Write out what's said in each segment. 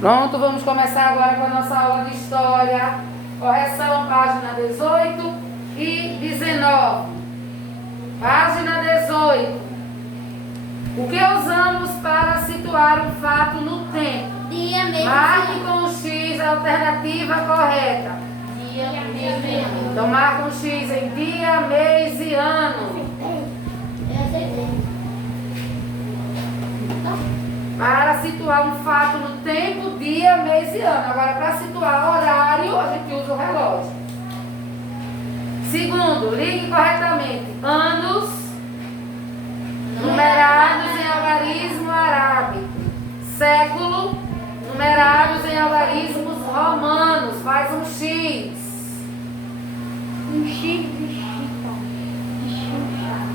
Pronto, vamos começar agora com a nossa aula de história. Correção, página 18 e 19. Página 18. O que usamos para situar um fato no tempo? Dia, mês, Marque com o X a alternativa correta. dia, mês, Então marca um X em dia, mês e ano. Eu acertei. Para situar um fato no tempo, dia, mês e ano. Agora, para situar horário, a gente usa o relógio. Segundo, ligue corretamente. Anos numerados em algarismo arábico. Século numerados em algarismos romanos. Faz um X. Um X de Chica. De Xuxa.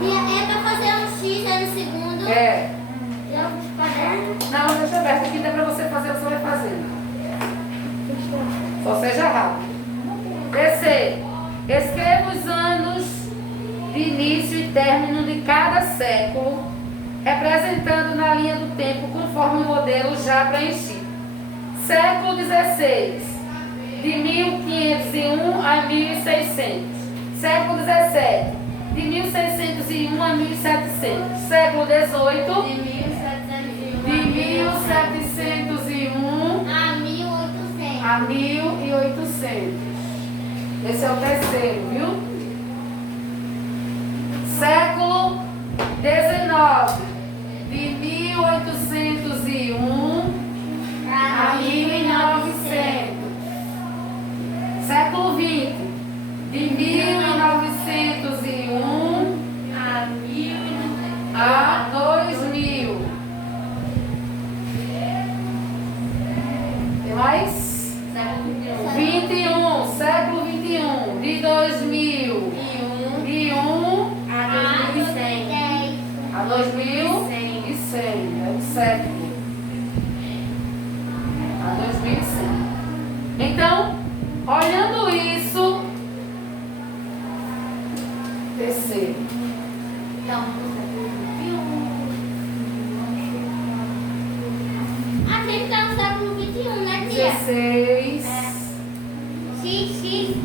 É pra fazer um X aí no segundo. É. Eu vou caderno. Não, deixa aberto aqui, dá para você fazer, você vai fazendo. Só seja rápido. Terceiro, escreva os anos de início e término de cada século, representando na linha do tempo conforme o modelo já preenchido. Século XVI, de 1501 a 1600. Século XVII, de 1601 a 1700. Século XVIII, De 1701 a 1800. a 1800. Esse é o terceiro, viu? Século XIX, de 1801 a 1900. Século XX, de 1901 a 2000. Tem mais? 21, século 21, de 2001 a 2100, é um século. A 2100. Então, olhando isso, terceiro. Então, a gente tá no século 21, né, tia? 16, X,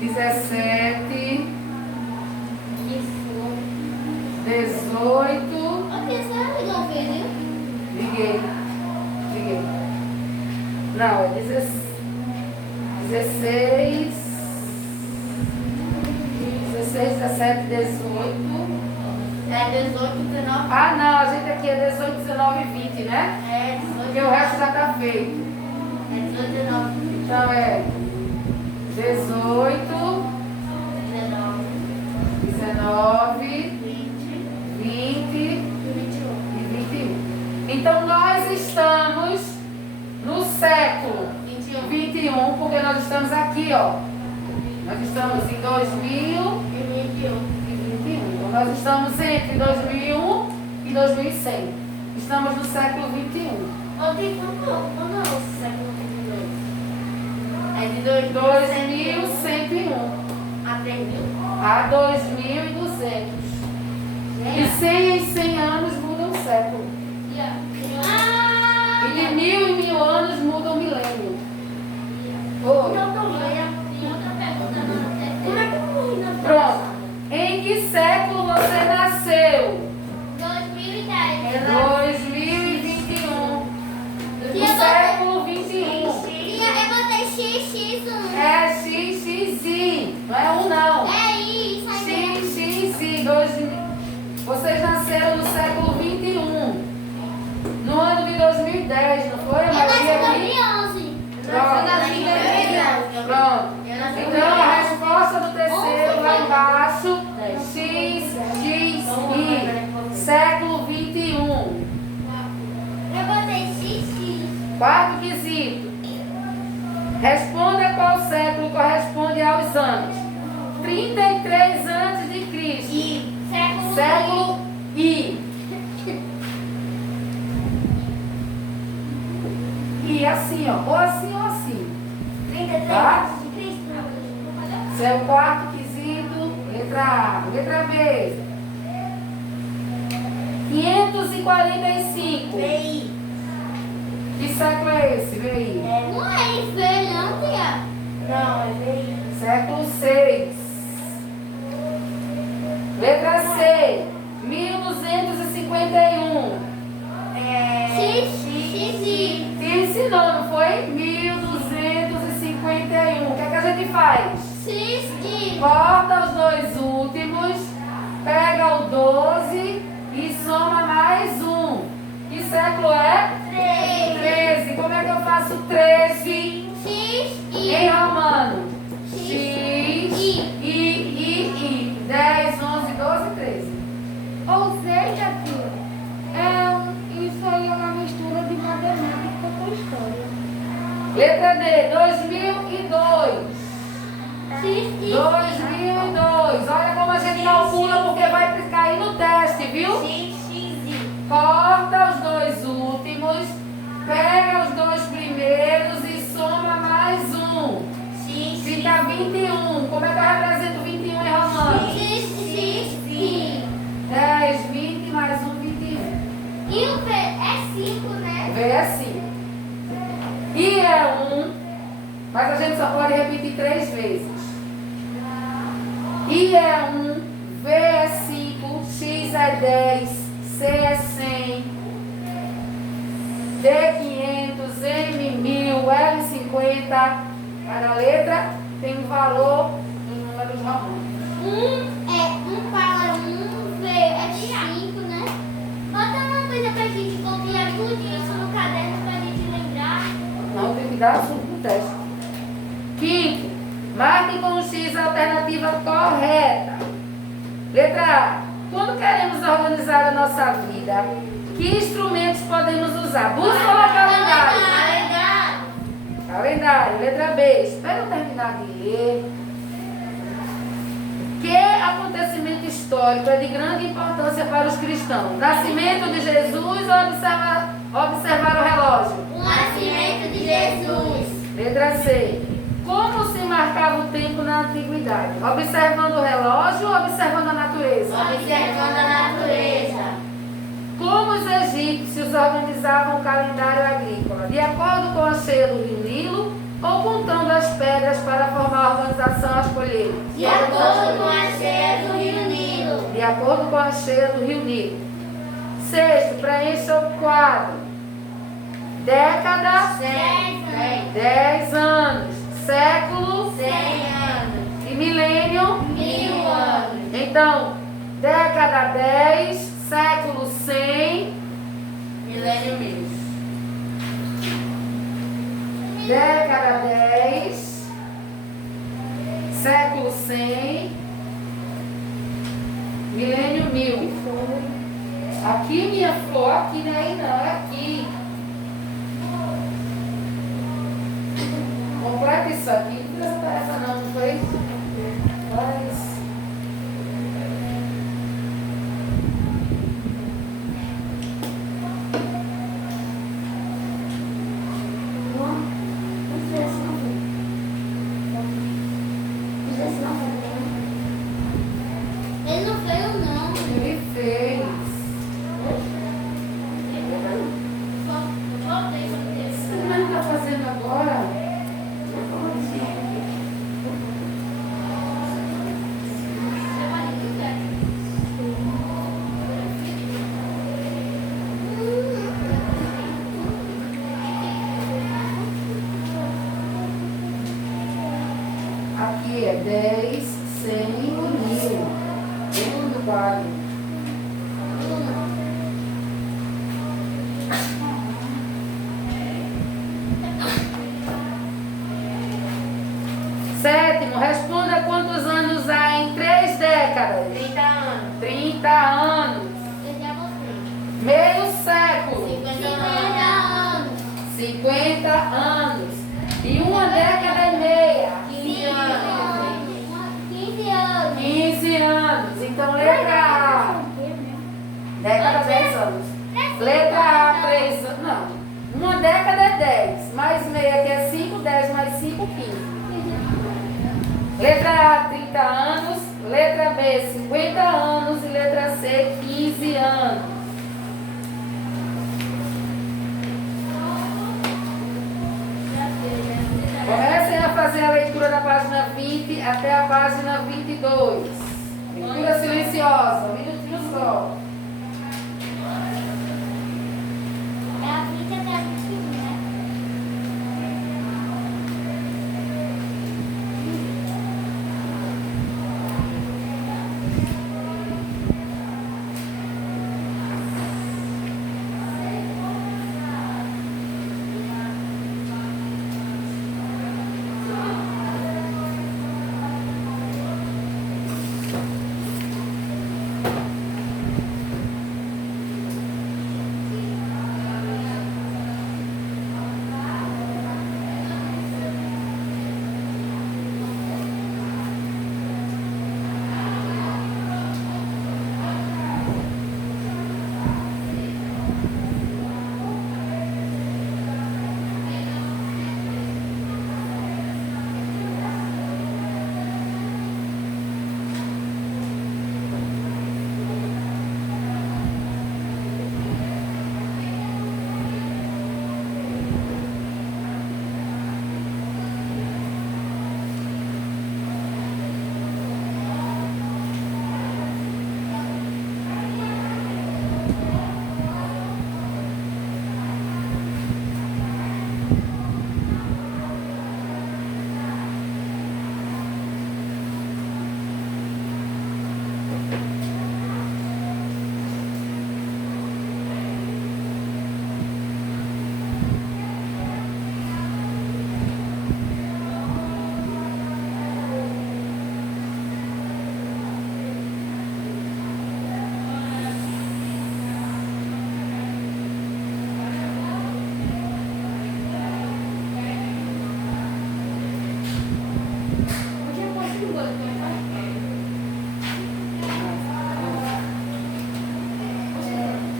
17, 18. Ô, tia, você vai ligar o vídeo? Liguei. Não, é 16, 17, 18. É 18, 19. Ah, não, a gente aqui é 18, 19 e 20, né? É 18. Porque o resto já tá feito. É 18, 19. Então é 18, 19, 20 21. e 21. Então nós estamos no século 21, porque nós estamos aqui, ó. Nós estamos em 2021. Então nós estamos entre 2001 e 2100. Estamos no século 21. Ô, tia, quando é o século 22? É de 2101 a 3000? a 2200. De 100 em 100 anos muda um século. Ah! E de 1000 em 1000 anos muda um milênio. Oi. Então, outra pergunta, não. Como é que eu morri na Pronto. Em que século você nasceu? 2010. 2021. E No eu século 21. Tia, eu botei XX1. É XXI. Não é um não. É isso aí. XXI. Vocês nasceram no século 21. No ano de 2010, não foi? A Eu nasci maioria em aqui? 2011. Pronto. Pronto. Então a resposta do terceiro lá embaixo, XXI, século 21. Eu botei XX. Quarto quesito. Responda qual século corresponde à assim, ó. Ou assim ou assim. 33 Tá? antes de Cristo. Esse é o quarto quesito. Letra A. Letra B. 545. VI. Que século é esse? Vê aí. Não é isso, não, tia? Não, é VI. Século 6. Letra C. 1251. XI. Te ensinou, não foi? 1251. O que é que a gente faz? XI. Corta os dois últimos, pega o 12 e soma mais um. Que século é? 13. Como é que eu faço 13 em romano? X, I. 10, 11, 12, 13. Ou seja, tia, isso aí é uma mistura de matemática com história. Letra D, 2002. XI. 2002. Olha como a gente calcula porque vai cair no teste, viu? XI. Corta os dois últimos, pega os dois primeiros e soma mais um. Fica 21. Como é que eu represento 21 em romano? XI. 10, 20 mais 1, 21. E o V é 5, né? V é 5. I é 1, mas a gente só pode repetir 3 vezes. I é 1, V é 5, X é 10, C é 100, D 500, M 1000, L 50. Cada letra tem um valor em números romanos. Um fala 1, V é 5, né? Bota uma coisa pra gente copiar tudo isso no caderno pra gente lembrar. Não, tem que dar assunto no teste. Quinto, marque com o X a alternativa correta. Letra A. Quando queremos organizar a nossa vida, que instrumentos podemos usar? Bússola ou calendário? Calendário. Letra B. Espera eu terminar de ler. Que acontecimento histórico é de grande importância para os cristãos? Nascimento de Jesus ou observar o relógio? O nascimento de Jesus. Letra C. Como se marcava o tempo na antiguidade? Observando o relógio ou observando a natureza? Observando a natureza. Como os egípcios organizavam o calendário agrícola? De acordo com a cheia do rio Nilo ou contando as pedras para formar a organização às colheitas? De acordo com a cheia do rio Nilo. De acordo com a cheia do rio Nilo. Sexto, preencha o quadro. Década, 10 anos. Século, 100 anos. e milênio, 1000 anos. Então, década 10, século 100, Milênio 1000. década 10, século 100, milênio 1000. Aqui, minha flor, aqui não é aí não, é aqui. Completa isso aqui, não precisa tarefa não, não foi? Faz. Ele não veio, não. Ele fez. Voltei. O que ele está fazendo agora? Aqui é 10, 100 e 1000. Tudo vale. Sétimo, responda quantos anos há em 3 décadas. 30 anos. 30 anos. Eu já botei. Meio século. 50 anos. 50 anos. E uma década e meia. 15 anos. 15 anos. 15 anos. Então, letra A. Década 10 anos. Letra A, 3 anos. Não. Uma década é 10. mais meia, que é 5, 10 mais 5, 15. Letra A, 30 anos. Letra B, 50 anos. E letra C, 15 anos. Comecem a fazer a leitura da página 20 até a página 22. Leitura silenciosa, um minutinho só. É a 20 até a 21, né?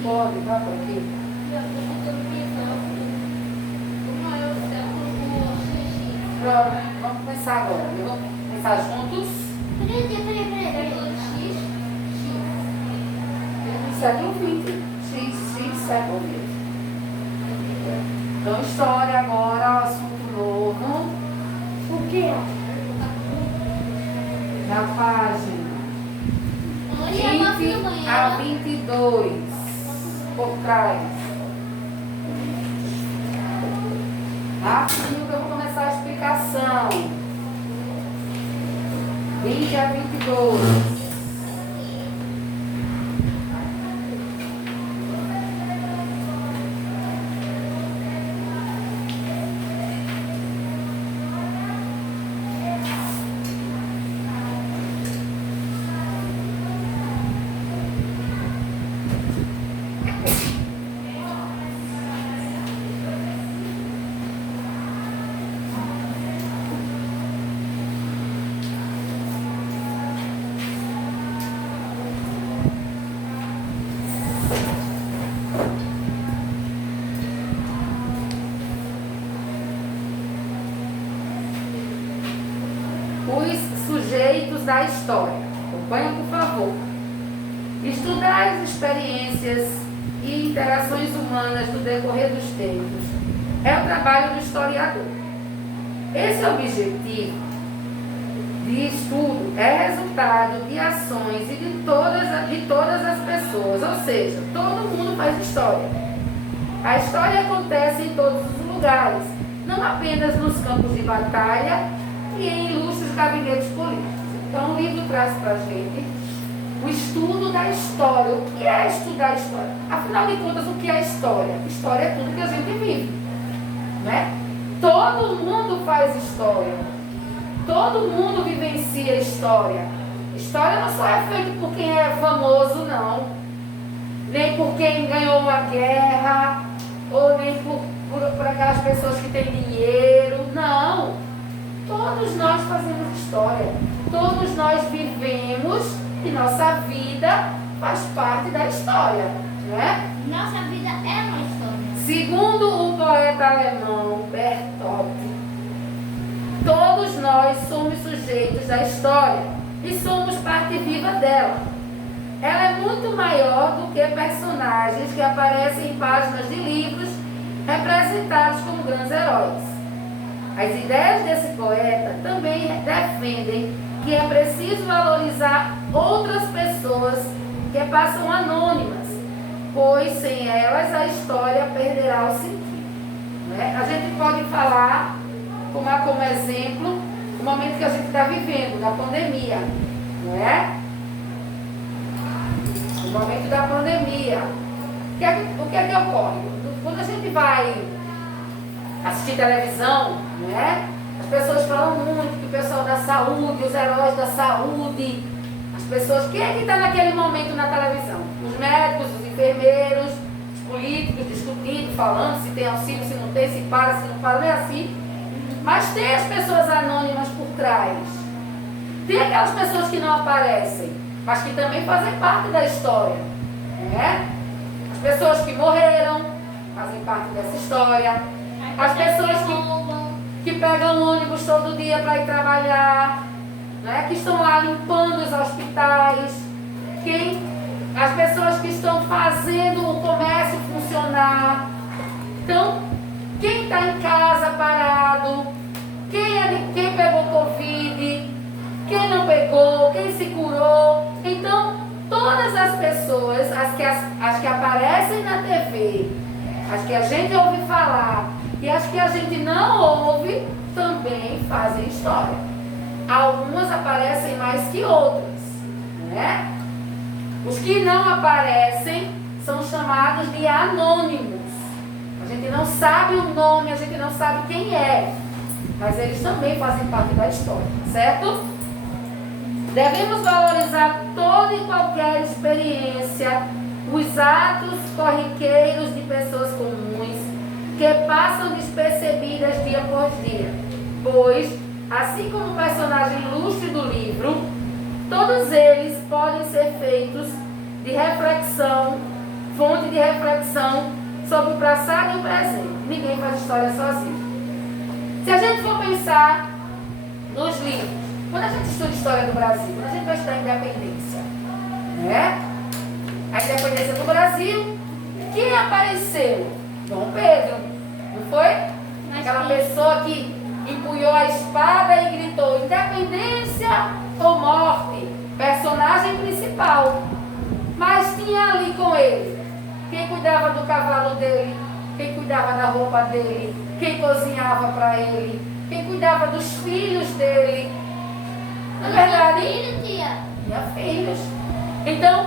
Pode, vá por aqui. Pronto, vamos começar agora. Vamos começar juntos. Peraí. Século 20. X, século 20. Então, história agora, assunto novo. O quê? Na página Hoje é 9 da 20 manhã. a 22. Por trás. Rapidinho que eu vou começar a explicação. 20 a 22. Os sujeitos da história. Acompanha, por favor. Estudar as experiências e interações humanas no decorrer dos tempos é o trabalho do historiador. Esse objetivo de estudo é resultado de ações e de todas as pessoas, ou seja, todo mundo faz história. A história acontece em todos os lugares, não apenas nos campos de batalha e em ilustres gabinetes políticos. Então o livro traz para a gente o estudo da história. O que é estudar a história? Afinal de contas, o que é história? História é tudo que a gente vive, né? Todo mundo faz história. Todo mundo vivencia história. História não só é feita por quem é famoso, não. Nem por quem ganhou uma guerra, ou nem por aquelas pessoas que têm dinheiro. Não. Todos nós fazemos história. Todos nós vivemos e nossa vida faz parte da história, não é? Nossa vida é uma história. Segundo o poeta alemão Bertolt, todos nós somos sujeitos da história e somos parte viva dela. Ela é muito maior do que personagens que aparecem em páginas de livros representados como grandes heróis. As ideias desse poeta também defendem que é preciso valorizar outras pessoas que passam anônimas, pois sem elas a história perderá o sentido. Né? A gente pode falar, tomar como exemplo, o momento que a gente está vivendo, da pandemia. Não é? O momento da pandemia. O que é que ocorre? Quando a gente vai assistir televisão, né? As pessoas falam muito que o pessoal da saúde, os heróis da saúde, as pessoas, quem é que está naquele momento na televisão? Os médicos, os enfermeiros, os políticos discutindo, falando se tem auxílio, se não tem, se para, se não para, não é assim. Mas tem as pessoas anônimas por trás. Tem aquelas pessoas que não aparecem, mas que também fazem parte da história, né? As pessoas que morreram fazem parte dessa história. As pessoas que pegam ônibus todo dia para ir trabalhar, né? Que estão lá limpando os hospitais, as pessoas que estão fazendo o comércio funcionar. Então, quem está em casa parado, quem pegou Covid, quem não pegou, quem se curou. Então, todas as pessoas, as que aparecem na TV, as que a gente ouve falar e as que a gente não ouve, também fazem história. Algumas aparecem mais que outras, né? Os que não aparecem são chamados de anônimos. A gente não sabe o nome, a gente não sabe quem é, mas eles também fazem parte da história, certo? Devemos valorizar toda e qualquer experiência, os atos corriqueiros de pessoas comuns que passam despercebidas dia por dia, pois, assim como o personagem ilustre do livro, todos eles podem ser feitos de reflexão, fonte de reflexão sobre o passado e o presente. Ninguém faz história sozinho. Se a gente for pensar nos livros, quando a gente estuda história do Brasil, quando a gente vai estudar a independência, né? A independência do Brasil, quem apareceu? Dom Pedro, não foi? Aquela pessoa que empunhou a espada e gritou independência ou morte, personagem principal. Mas tinha ali com ele quem cuidava do cavalo dele, quem cuidava da roupa dele, quem cozinhava para ele, quem cuidava dos filhos dele. Na verdade, tinha filhos. Então,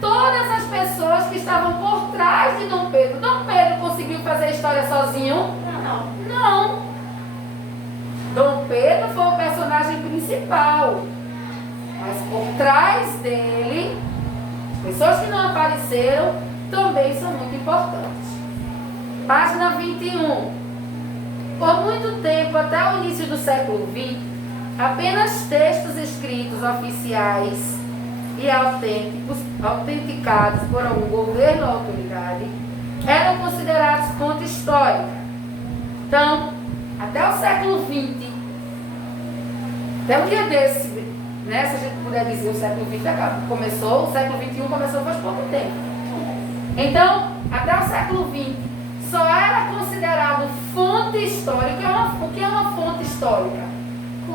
todas as pessoas que estavam por trás de Dom Pedro. Dom Pedro conseguiu fazer a história sozinho? Não. Dom Pedro foi o personagem principal. Mas por trás dele, pessoas que não apareceram também são muito importantes. Página 21. Por muito tempo, até o início do século XX, apenas textos escritos oficiais e autenticados por algum governo ou autoridade eram considerados fonte histórica. Então, até o século XX, até um dia desse, né, se a gente puder dizer, o século XX começou, o século XXI começou faz pouco tempo. Então, até o século XX, só era considerado fonte histórica. O que é uma fonte histórica?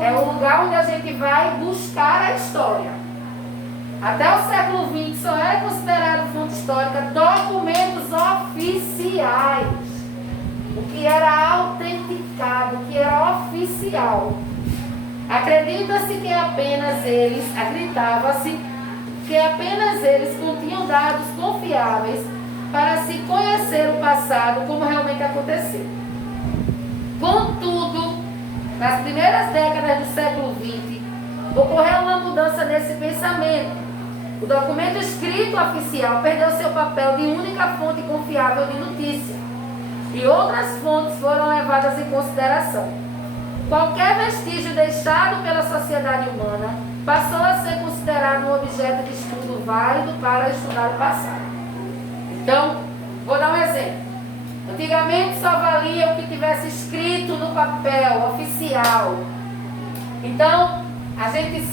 É o lugar onde a gente vai buscar a história. Até o século XX só era considerado fonte histórica documentos oficiais. O que era autenticado, o que era oficial. Acreditava-se que apenas eles continham dados confiáveis para se conhecer o passado como realmente aconteceu. Contudo, nas primeiras décadas do século XX, ocorreu uma mudança nesse pensamento. O documento escrito oficial perdeu seu papel de única fonte confiável de notícia e outras fontes foram levadas em consideração. Qualquer vestígio deixado pela sociedade humana passou a ser considerado um objeto de estudo válido para estudar o passado. Então, vou dar um exemplo. Antigamente só valia o que tivesse escrito no papel oficial. Então,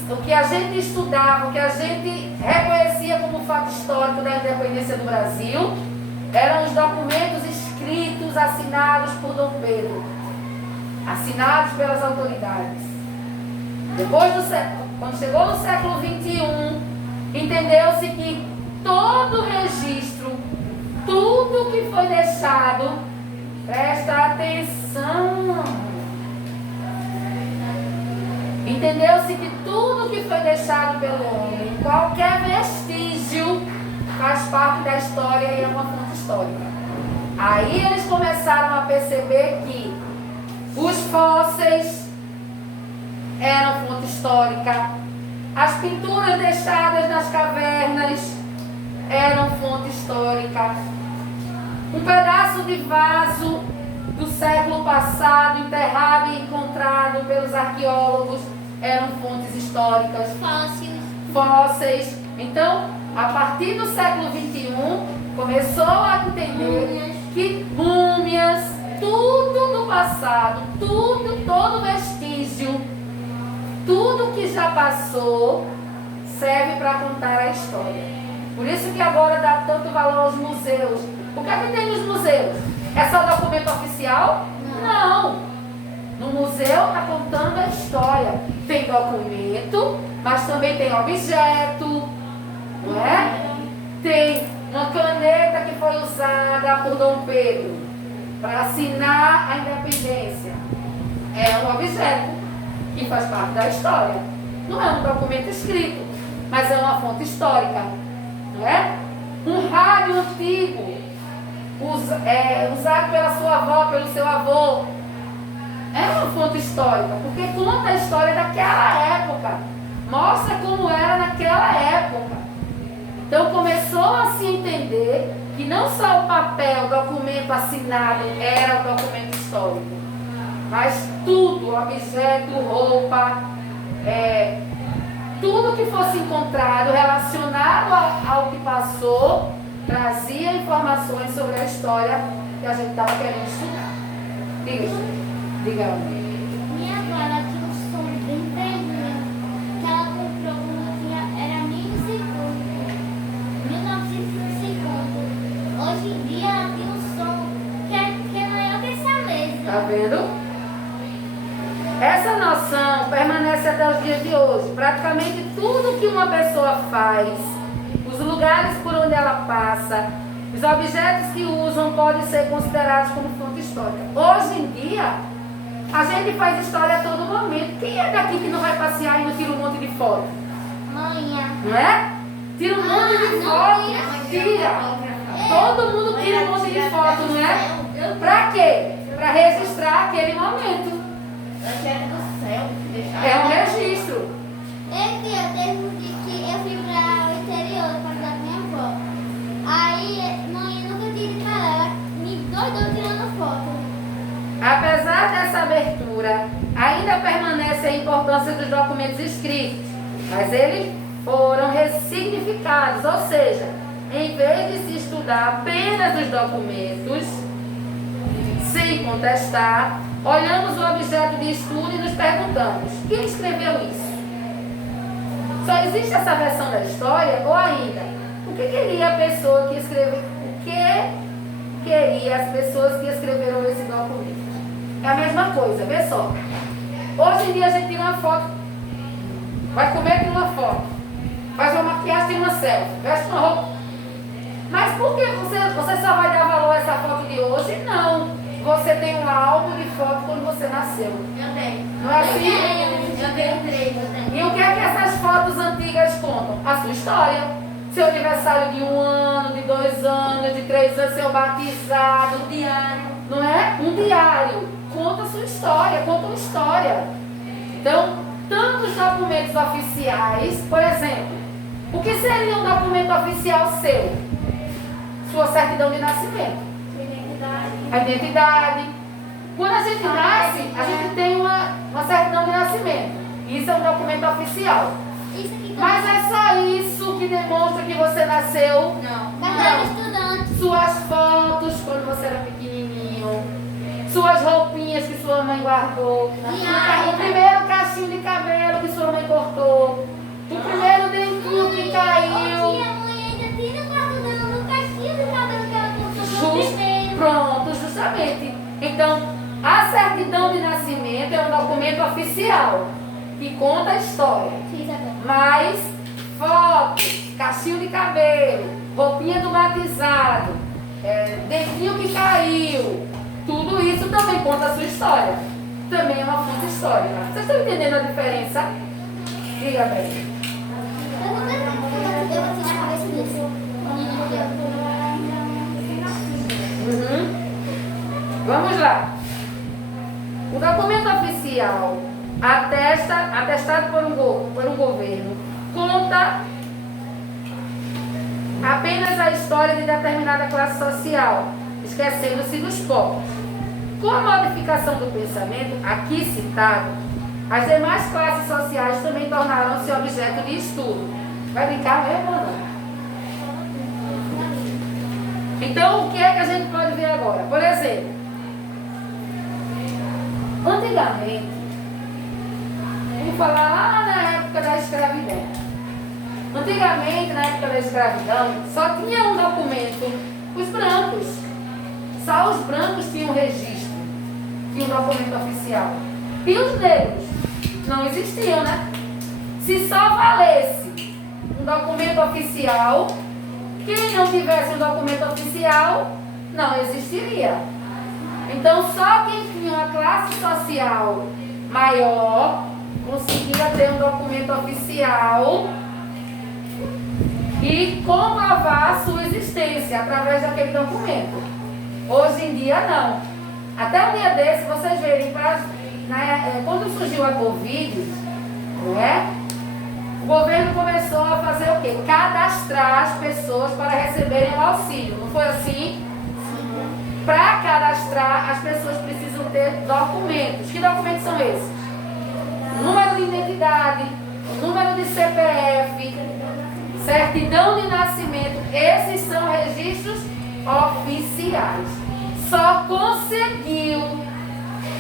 o que a gente estudava, o que a gente reconhecia como fato histórico da independência do Brasil, eram os documentos escritos, assinados por Dom Pedro, assinados pelas autoridades. Depois quando chegou no século XXI, entendeu-se que todo registro, tudo que foi deixado, presta atenção, entendeu-se que tudo que foi deixado pelo homem, qualquer vestígio, faz parte da história e é uma fonte histórica. Aí eles começaram a perceber que os fósseis eram fonte histórica, as pinturas deixadas nas cavernas eram fonte histórica, um pedaço de vaso do século passado, enterrado e encontrado pelos arqueólogos, eram fontes históricas. Fósseis. Então, a partir do século XXI, começou a entender que múmias, tudo do passado, todo vestígio, tudo que já passou, serve para contar a história. Por isso que agora dá tanto valor aos museus. O que é que tem nos museus? É só documento oficial? Não. No museu está contando a história. Tem documento, mas também tem objeto, não é? Tem uma caneta que foi usada por Dom Pedro para assinar a independência. É um objeto que faz parte da história. Não é um documento escrito, mas é uma fonte histórica, não é? Um rádio antigo, usado pela sua avó, pelo seu avô, é uma fonte histórica, porque conta a história daquela época, mostra como era naquela época. Então começou a se entender que não só o papel, o documento assinado era o documento histórico, mas tudo, objeto, roupa, tudo que fosse encontrado relacionado ao que passou, trazia informações sobre a história que a gente estava querendo estudar. Diga. Minha avó, ela tinha um som bem velhinho, que ela comprou quando era 1950. Hoje em dia ela tem um som que é maior que essa mesa. Tá vendo? Essa noção permanece até os dias de hoje. Praticamente tudo que uma pessoa faz, os lugares por onde ela passa, os objetos que usam podem ser considerados como fonte histórica. Hoje em dia, a gente faz história a todo momento. Quem é daqui que não vai passear e não tira um monte de foto? Manhã. Não é? Tira um monte de foto. Tira. Todo mundo tira um monte de foto, não é? Pra quê? Pra registrar aquele momento. É um registro. Teve um dia que eu fui para o interior para casa da minha avó. Aí, mãe nunca tinha ido para lá, ela me doidou tirando foto. Apesar dessa abertura, ainda permanece a importância dos documentos escritos, mas eles foram ressignificados, ou seja, em vez de se estudar apenas os documentos, sem contestar, olhamos o objeto de estudo e nos perguntamos: quem escreveu isso? Só existe essa versão da história? Ou ainda, o que queria a pessoa que escreveu? O que queria as pessoas que escreveram esse documento? É a mesma coisa, vê só. Hoje em dia a gente tira uma foto, vai comer, tira uma foto, faz uma maquiagem, tira uma selfie, veste uma roupa. Mas por que você só vai dar valor a essa foto de hoje? Não. Você tem um álbum de foto quando você nasceu. Eu tenho. Não é assim? Eu tenho 3. E o que é que essas fotos antigas contam? A sua história. Seu aniversário de 1 ano, de 2 anos, de 3 anos, seu batizado. Um diário. Não é? Um diário. Conta a sua história, conta uma história. Então, tantos documentos oficiais, por exemplo, o que seria um documento oficial seu? Sua certidão de nascimento. A identidade. Quando a gente nasce, a gente tem uma certidão de nascimento. Isso é um documento oficial. Mas é só isso que demonstra que você nasceu? Não. Mas era estudante. Suas fotos quando você era pequenininho. suas roupinhas que sua mãe guardou, o primeiro cachinho de cabelo que sua mãe cortou, o primeiro dentinho que caiu. A mãe ainda tira o cartão no cachinho do cabelo que ela cortou no primeiro. Pronto, justamente. Então, a certidão de nascimento é um documento oficial que conta a história. Mas foto, cachinho de cabelo, roupinha do batizado, dentinho que caiu, tudo isso também conta a sua história. Também é uma fonte histórica. Vocês estão entendendo a diferença? Diga bem. Eu vou tirar a cabeça disso. Vamos lá. O documento oficial atestado por um governo conta apenas a história de determinada classe social, esquecendo-se dos povos. Com a modificação do pensamento aqui citado, as demais classes sociais também tornaram-se objeto de estudo. Vai brincar mesmo ou não? Então, o que é que a gente pode ver agora? Por exemplo, antigamente, vamos falar lá na época da escravidão. Antigamente, na época da escravidão, só tinha um documento, os brancos. Só os brancos tinham registro, tinham um documento oficial. E os negros não existiam, né? Se só valesse um documento oficial, quem não tivesse um documento oficial, não existiria. Então, só quem tinha uma classe social maior conseguia ter um documento oficial e comprovar a sua existência através daquele documento. Hoje em dia, não. Até um dia desse, vocês verem, quando surgiu a Covid, não é? O governo começou a fazer o quê? Cadastrar as pessoas para receberem o auxílio. Não foi assim? Para cadastrar, as pessoas precisam ter documentos. Que documentos são esses? Número de identidade, número de CPF, certidão de nascimento. Esses são registros oficiais. Só conseguiu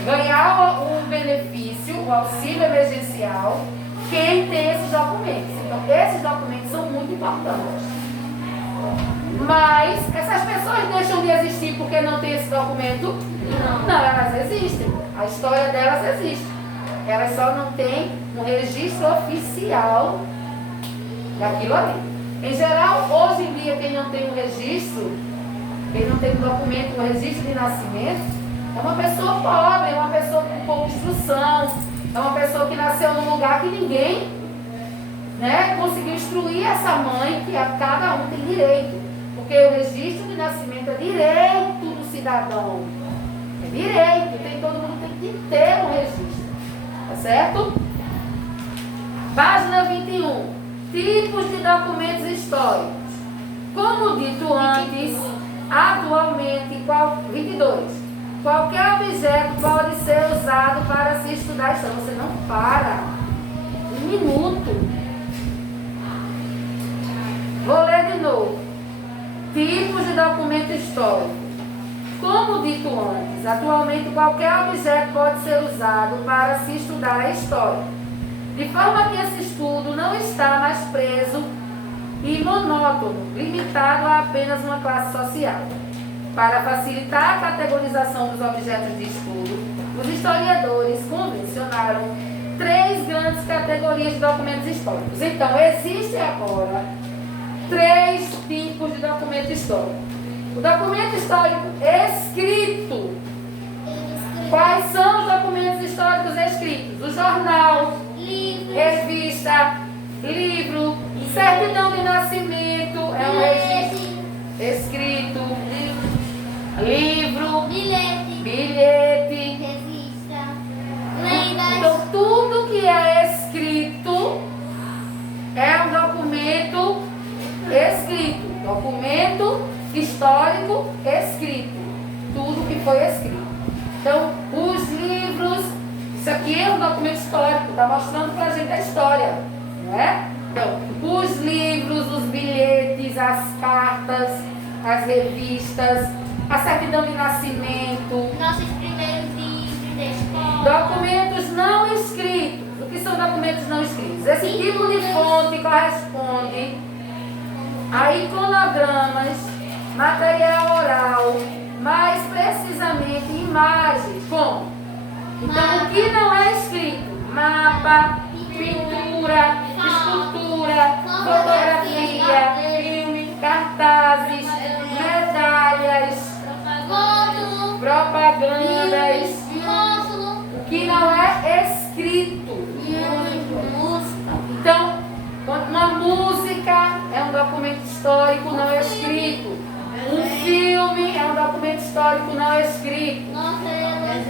ganhar o benefício, o auxílio emergencial, quem tem esses documentos. Então, esses documentos são muito importantes. Mas essas pessoas deixam de existir porque não tem esse documento? Não, elas existem. A história delas existe. Elas só não têm um registro oficial daquilo ali. Em geral, hoje em dia, quem não tem um registro, quem não tem um documento, um registro de nascimento, é uma pessoa pobre, é uma pessoa com pouca instrução, é uma pessoa que nasceu num lugar que ninguém, né, conseguiu instruir essa mãe que a cada um tem direito. Porque o registro de nascimento é direito do cidadão. É direito, todo mundo tem que ter um registro. Tá certo? Página 21. Tipos de documentos históricos. Como dito antes, atualmente, 22. Qualquer objeto pode ser usado para se estudar a história. Você não para. Um minuto. Vou ler de novo. Tipos de documento histórico. Como dito antes, atualmente qualquer objeto pode ser usado para se estudar a história, de forma que esse estudo não está mais preso e monótono, limitado a apenas uma classe social. Para facilitar a categorização dos objetos de estudo, os historiadores convencionaram 3 grandes categorias de documentos históricos. Então, existem agora 3 tipos de documento histórico. O documento histórico escrito. Quais são os documentos históricos escritos? O jornal, revista, livro, certidão de nascimento, é um registro escrito, livro, bilhete, revista, então tudo que é escrito é um documento escrito, documento histórico escrito, tudo que foi escrito. Então, os livros, isso aqui é um documento histórico, está mostrando para a gente a história, não é? Então, os livros, os bilhetes, as cartas, as revistas, a certidão de nascimento, nossos primeiros Documentos não escritos. O que são documentos não escritos? Esse tipo de fonte corresponde a iconogramas, material oral, mais precisamente imagens, como? Então, o que não é escrito? Mapa, pintura, escultura, fotografia, filme, cartazes, medalhas, propagandas. O que não é escrito? Então, uma música é um documento histórico não escrito. Um filme é um documento histórico não escrito.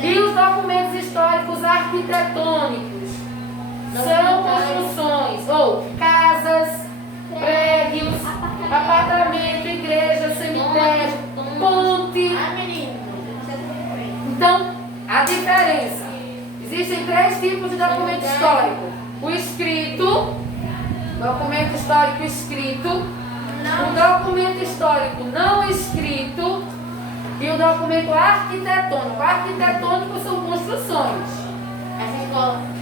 E os documentos históricos arquitetônicos são construções ou casas, prédios, apartamento, igreja, cemitério, ponte. Então, a diferença. Existem 3 tipos de documento histórico. O escrito, documento histórico escrito, o documento histórico não escrito e o documento arquitetônico. Arquitetônico são construções.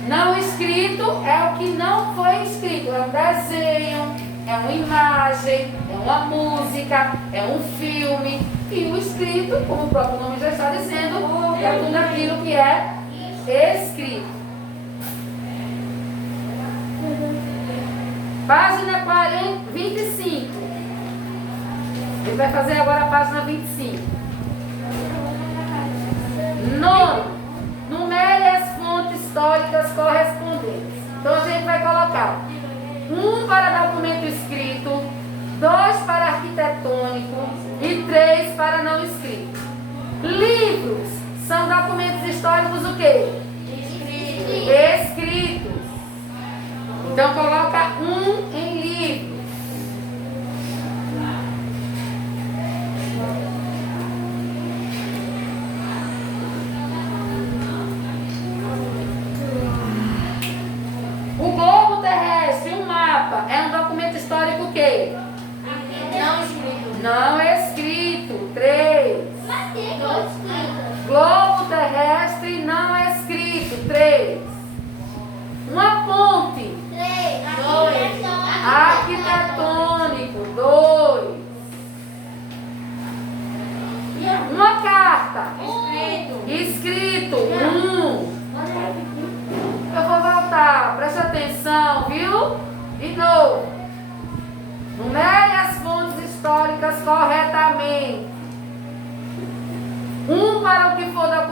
Não escrito é o que não foi escrito. É um desenho, é uma imagem, é uma música, é um filme. E o escrito, como o próprio nome já está dizendo, é tudo aquilo que é escrito. Página 25. Ele vai fazer agora a página 25. Nono. Numere as fontes históricas correspondentes. Então a gente vai colocar 1 para documento escrito, 2 para arquitetônico e 3 para não escrito. Livros são documentos históricos o quê? Escritos. Então coloca 1 em livros. O globo terrestre, um mapa, é um documento histórico o quê? Não escrito. 3. Globo terrestre não escrito. 3. Uma ponte. Arquitetônico. 2. Uma carta. Escrito. 1. Eu vou voltar. Preste atenção, viu? De novo. Numere as fontes históricas corretamente. 1 para o que for documento